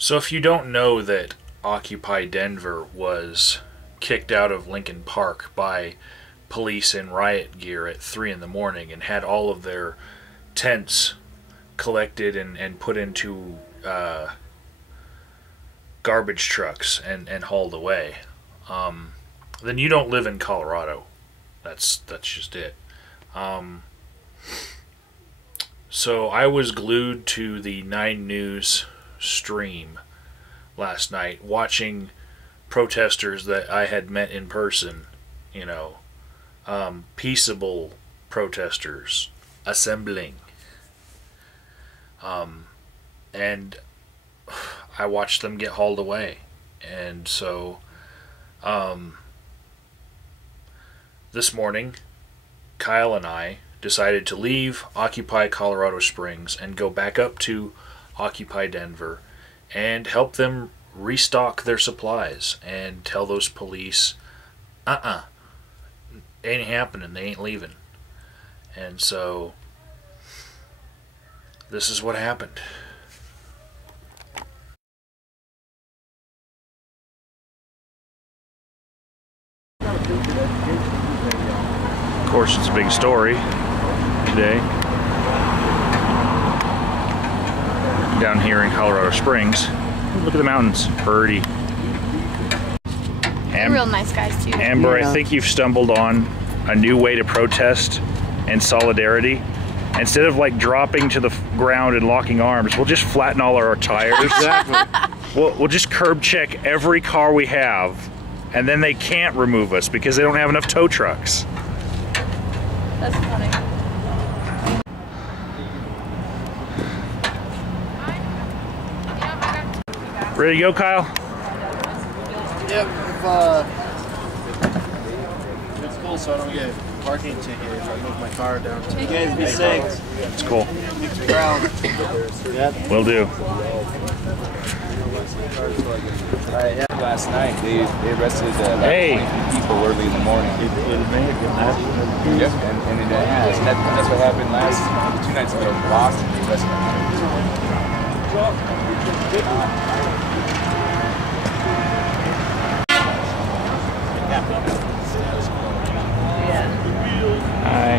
So if you don't know that Occupy Denver was kicked out of Lincoln Park by police in riot gear at 3 in the morning and had all of their tents collected and put into garbage trucks and hauled away, then you don't live in Colorado. That's just it. So I was glued to the 9 News stream last night, watching protesters that I had met in person, you know, peaceable protesters assembling. And I watched them get hauled away. And so, this morning, Kyle and I decided to leave Occupy Colorado Springs and go back up to Occupy Denver and help them restock their supplies and tell those police, ain't happening, they ain't leaving. And so, this is what happened. Of course, it's a big story today down here in Colorado Springs. Look at the mountains, pretty. They're real nice guys too. Amber, yeah. I think you've stumbled on a new way to protest and solidarity. Instead of like dropping to the ground and locking arms, we'll just flatten all our tires. Exactly. We'll just curb check every car we have, and then they can't remove us because they don't have enough tow trucks. That's funny. Ready to go, Kyle? Yep. It's cool, so I don't get parking ticket if I move my car down. You guys be safe. It's cool. Mixed crowd. Yeah. Will do. Last night they arrested people early in the morning. Yep, and it has. That's what happened 2 nights ago in Boston. They arrested Hi.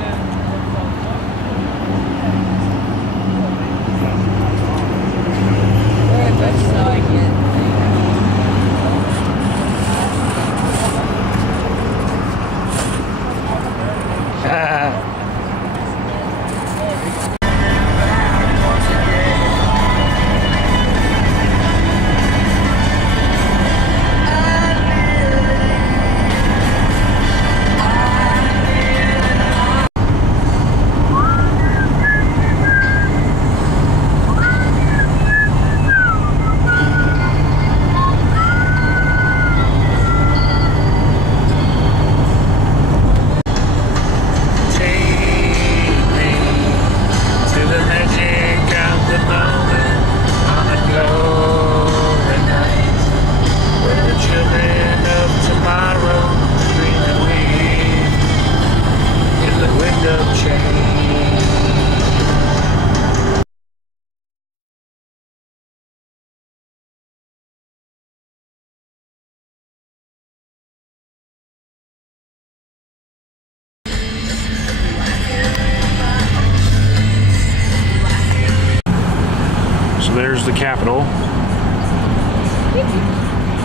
So there's the Capitol,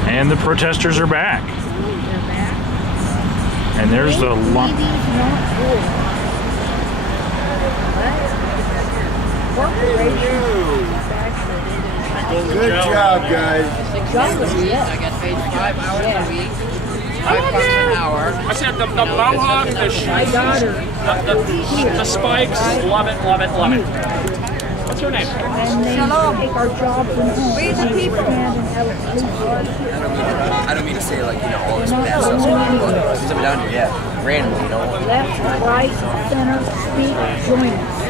and the protesters are back. And there's the Good job, guys. I get paid 5 hours a week. $5 an hour. I said the mohawk, the shoes, the spikes. Love it, love it, love it. What's your name? Hello. Take our jobs and we the people. I don't mean to say like, you know, all this bad stuff. Since I'm down here, yeah, randomly, you know. Left, right, center, speak, join us.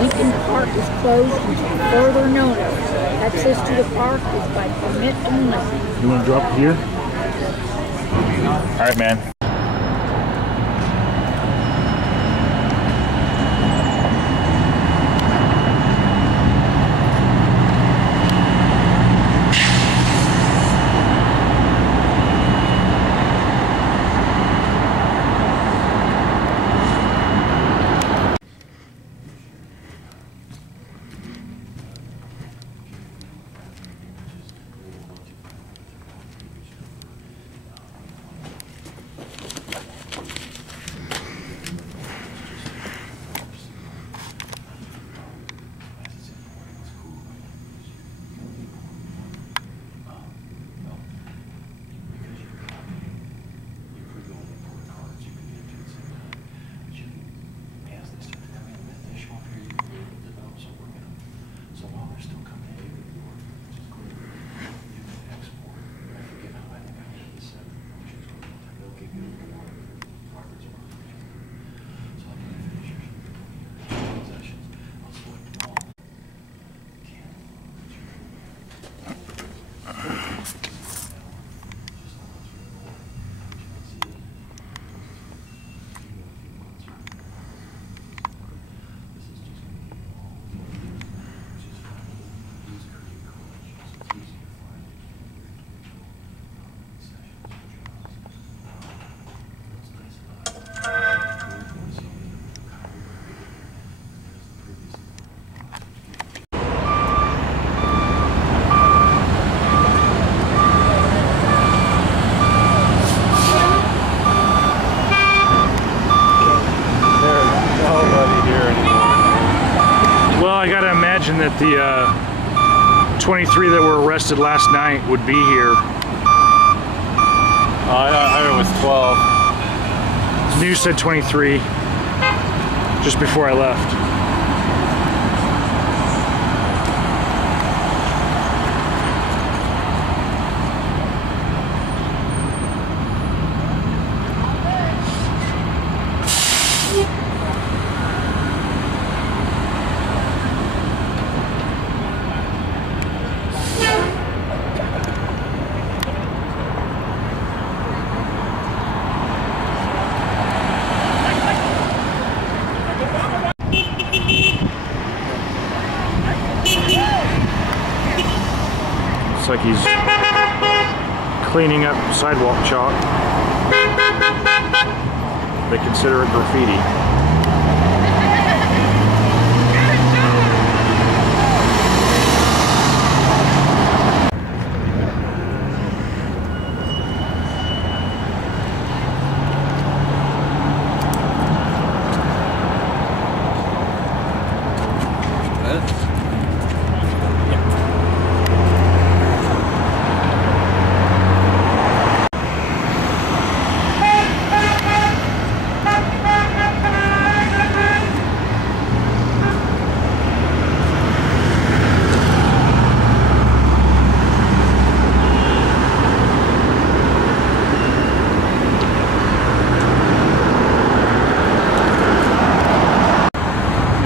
Lincoln Park is closed until further notice. Access to the park is by permit only. You want to drop it here? All right, man. That the 23 that were arrested last night would be here. I heard it was 12. News said 23 just before I left. Looks like he's cleaning up sidewalk chalk. They consider it graffiti.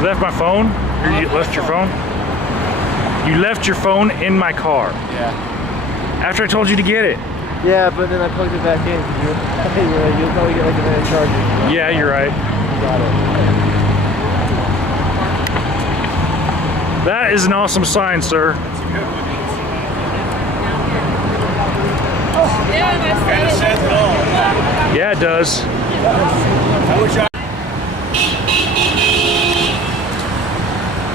Left my phone? Or you left your phone? You left your phone in my car. Yeah. After I told you to get it. Yeah, but then I plugged it back in. You'll probably get like a minute charger. Yeah, you're right. Got it. That is an awesome sign, sir. Yeah, it does.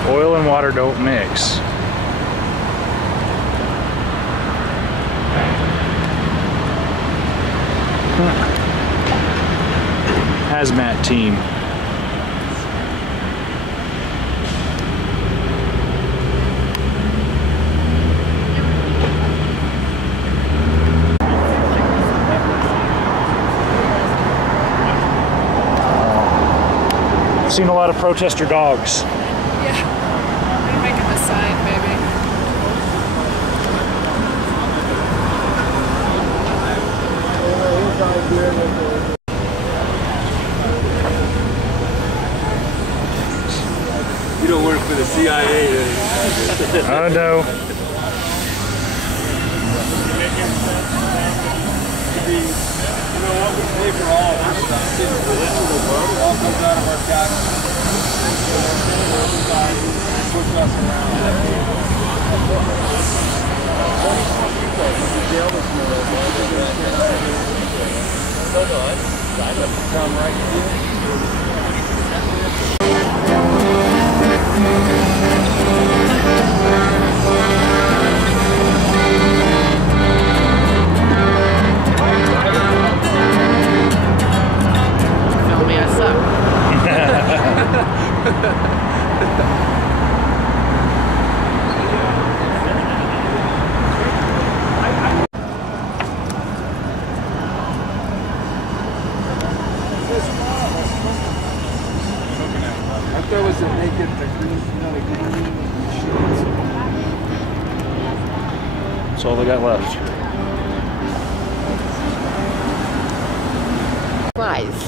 Oil and water don't mix. Hazmat team. I've seen a lot of protester dogs. Making the sign, baby. You don't work for the CIA. Oh no. You know what? We pay for all of this stuff. It all comes out of our taxes. Push us around. Come right here. Feel me, I suck. That's all they got left. Spies.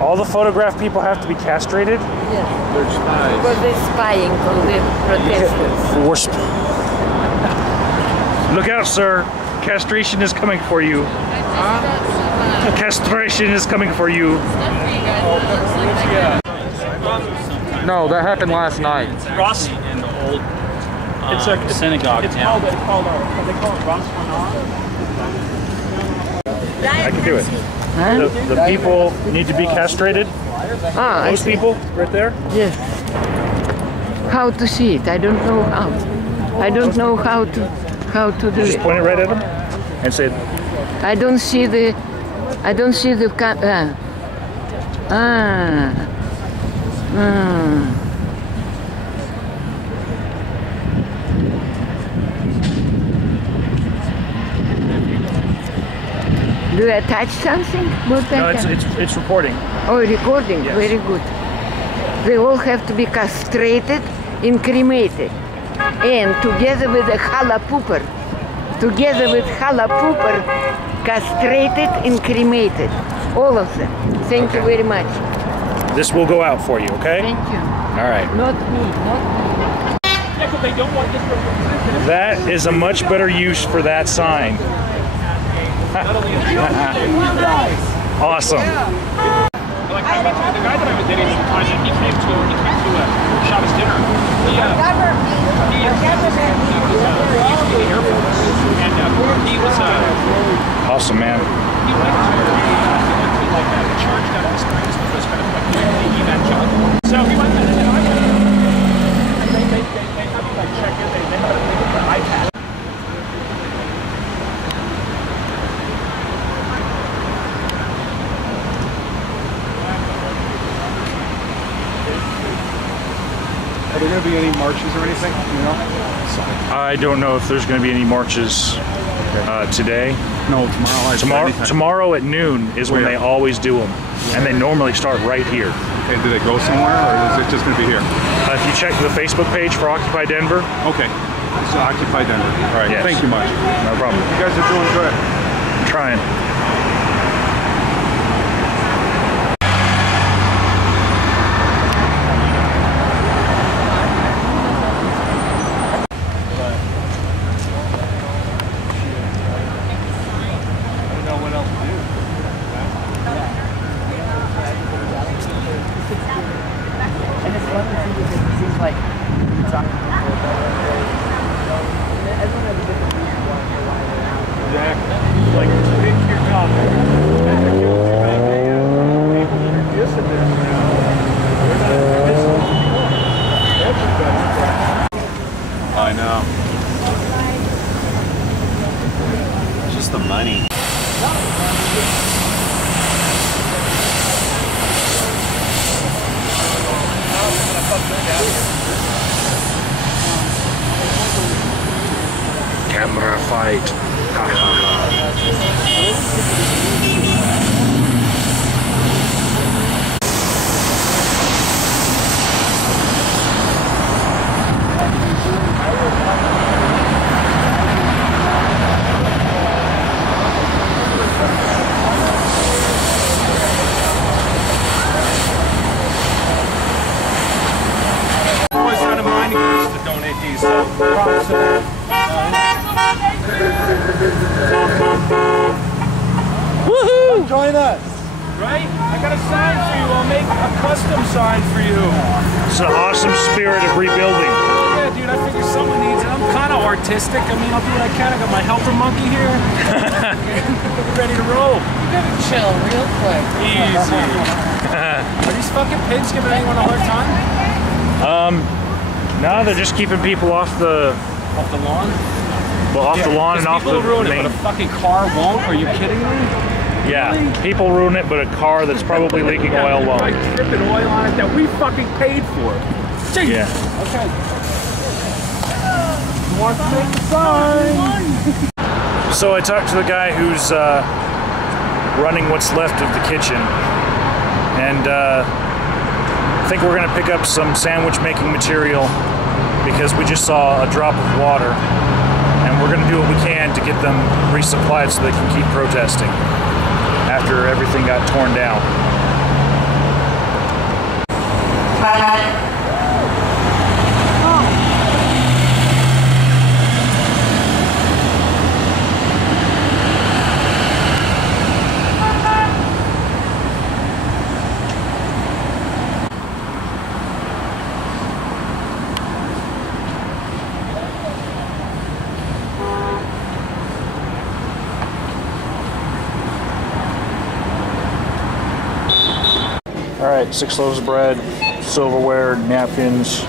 All the photograph people have to be castrated? Yes. They're spies. Because they're spying for the protesters. Look out, sir. Castration is coming for you. Castration is coming for you. No, that happened last night. Ross? In the old It's a synagogue town. they call it Ross I can do it. The people need to be castrated. Ah, Those people right there. yes. How to see it? I don't know how. I don't know how to do Just it. point it right at them and say, I don't see the. I don't see the. Do you attach something? What no, I can- it's recording. Oh, recording. Yes. Very good. They all have to be castrated and cremated. And together with the halapooper, castrated and cremated. All of them. Thank you very much. This will go out for you, okay? Thank you. All right. Not me, not me. Yeah, because they don't want this represented. That is a much better use for that sign. Awesome. Like I went to the guy that I was dating at the time, and he came to Shabbos dinner. He used to be in the Air Force, and he was Awesome, man. he went to like a church that was kind of like evangelical. So he went and I went. And they have to like check in. They have to pick up the iPad. Are there going to be any marches or anything? You know? I don't know if there's going to be any marches today. No, tomorrow. Tomorrow at noon is when they always do them, and they normally start right here. Okay, do they go somewhere, or is it just going to be here? If you check the Facebook page for Occupy Denver, Okay. So Occupy Denver. All right. Yes. Thank you much. no problem. You guys are doing good. I'm trying. I know. Just the money. Camera fight. Ha ha ha. Always out of mining groups to donate these, so props to them. Woohoo! Join us. Right? I got a sign for you. I'll make a custom sign for you. It's an awesome spirit of rebuilding. Yeah, dude, I figure someone needs it. I'm kind of artistic. I mean, I'll do what I can. I got my helper monkey here. Ready to roll. You gotta chill real quick. Easy. Are these fucking pigs giving anyone a hard time? No, they're just keeping people off the Off the lawn? off the lawn and off people the ruin main. it, but a fucking car won't? Are you kidding me? Yeah, people ruin it, but a car that's probably leaking oil won't. Like dripping oil on it that we fucking paid for. Jeez. Yeah. Okay. You want to make the sign? So I talked to the guy who's running what's left of the kitchen, and I think we're gonna pick up some sandwich making material because we just saw a drop of water, and we're going to do what we can to get them resupplied so they can keep protesting after everything got torn down. All right, 6 loaves of bread, silverware, napkins,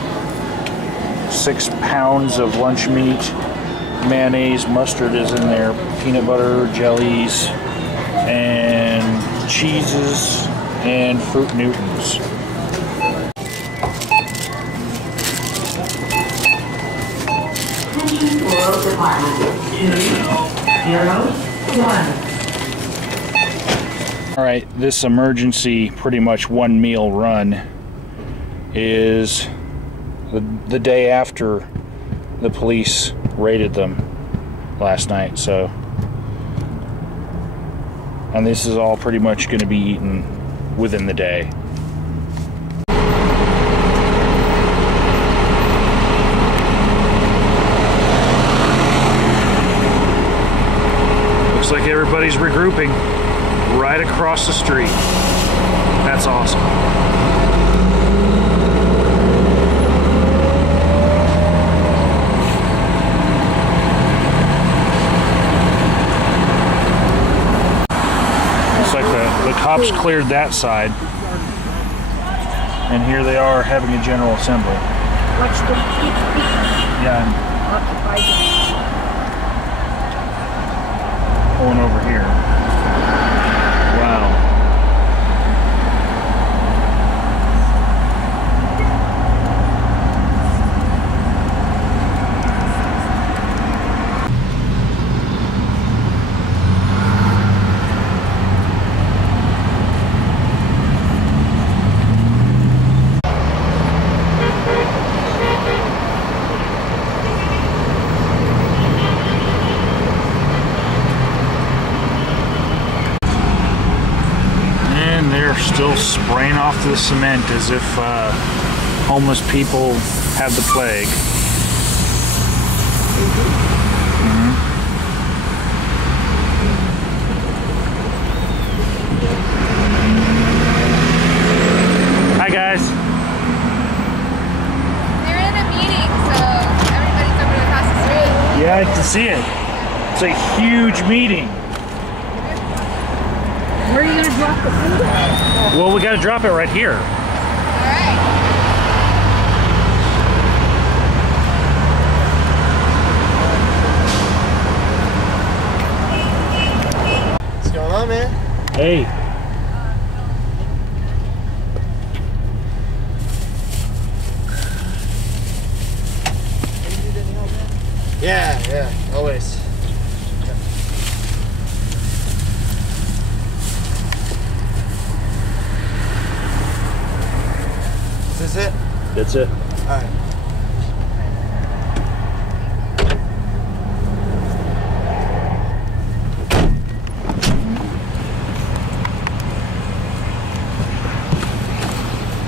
6 pounds of lunch meat, mayonnaise, mustard is in there, peanut butter, jellies, and cheeses, and Fruit Newtons. All right, this emergency, pretty much 1 meal run is the day after the police raided them last night. So, and this is all pretty much going to be eaten within the day. Looks like everybody's regrouping right across the street. That's awesome. Looks like the cops cleared that side. And here they are having a general assembly. Watch the Yeah, I'm pulling over here. Wow. Still spraying off the cement as if homeless people have the plague. Hi guys. They're in a meeting, so everybody's over across the street. Yeah, I can see it. It's a huge meeting. Where are you going to drop the food at? Well, we got to drop it right here. All right. What's going on, man? Hey. Yeah, always. Is this it? That's it. Alright.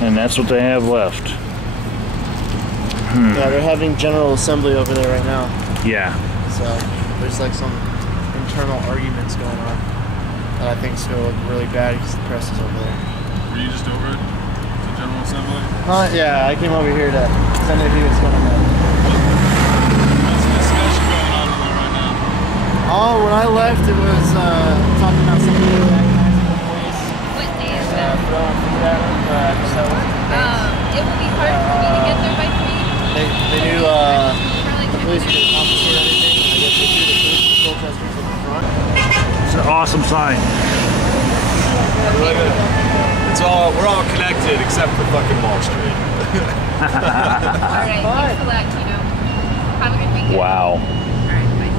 And that's what they have left. Yeah, they're having General Assembly over there right now. Yeah. So there's like some internal arguments going on that I think is going to look really bad because the press is over there. Were you just over to General Assembly? Yeah, I came over here to send a what's going on. What's the discussion going on over there right now? Oh, when I left, it was talking about somebody antagonizing the police. What day is it? Throwing food at them. It will be hard for me to get there by 3. They knew the police could confiscate everything, and I guess they threw the food to the protesters in the front. It's an awesome sign. We're all connected except for fucking Wall Street. All right, thanks a lot, Kino. Have a good weekend. Wow. All right, bye.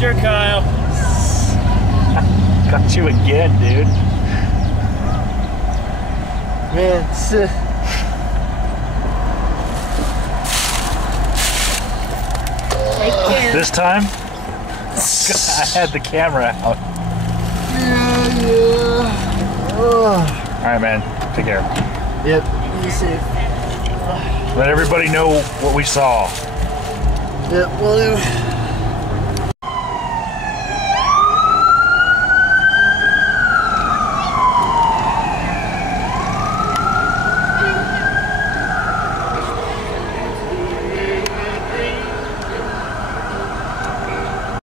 Monster, Kyle. Got you again, dude. Man, it's, Take care. This time, I had the camera out. All right, man. Take care. Yep, you safe. Let everybody know what we saw. Yep, will do.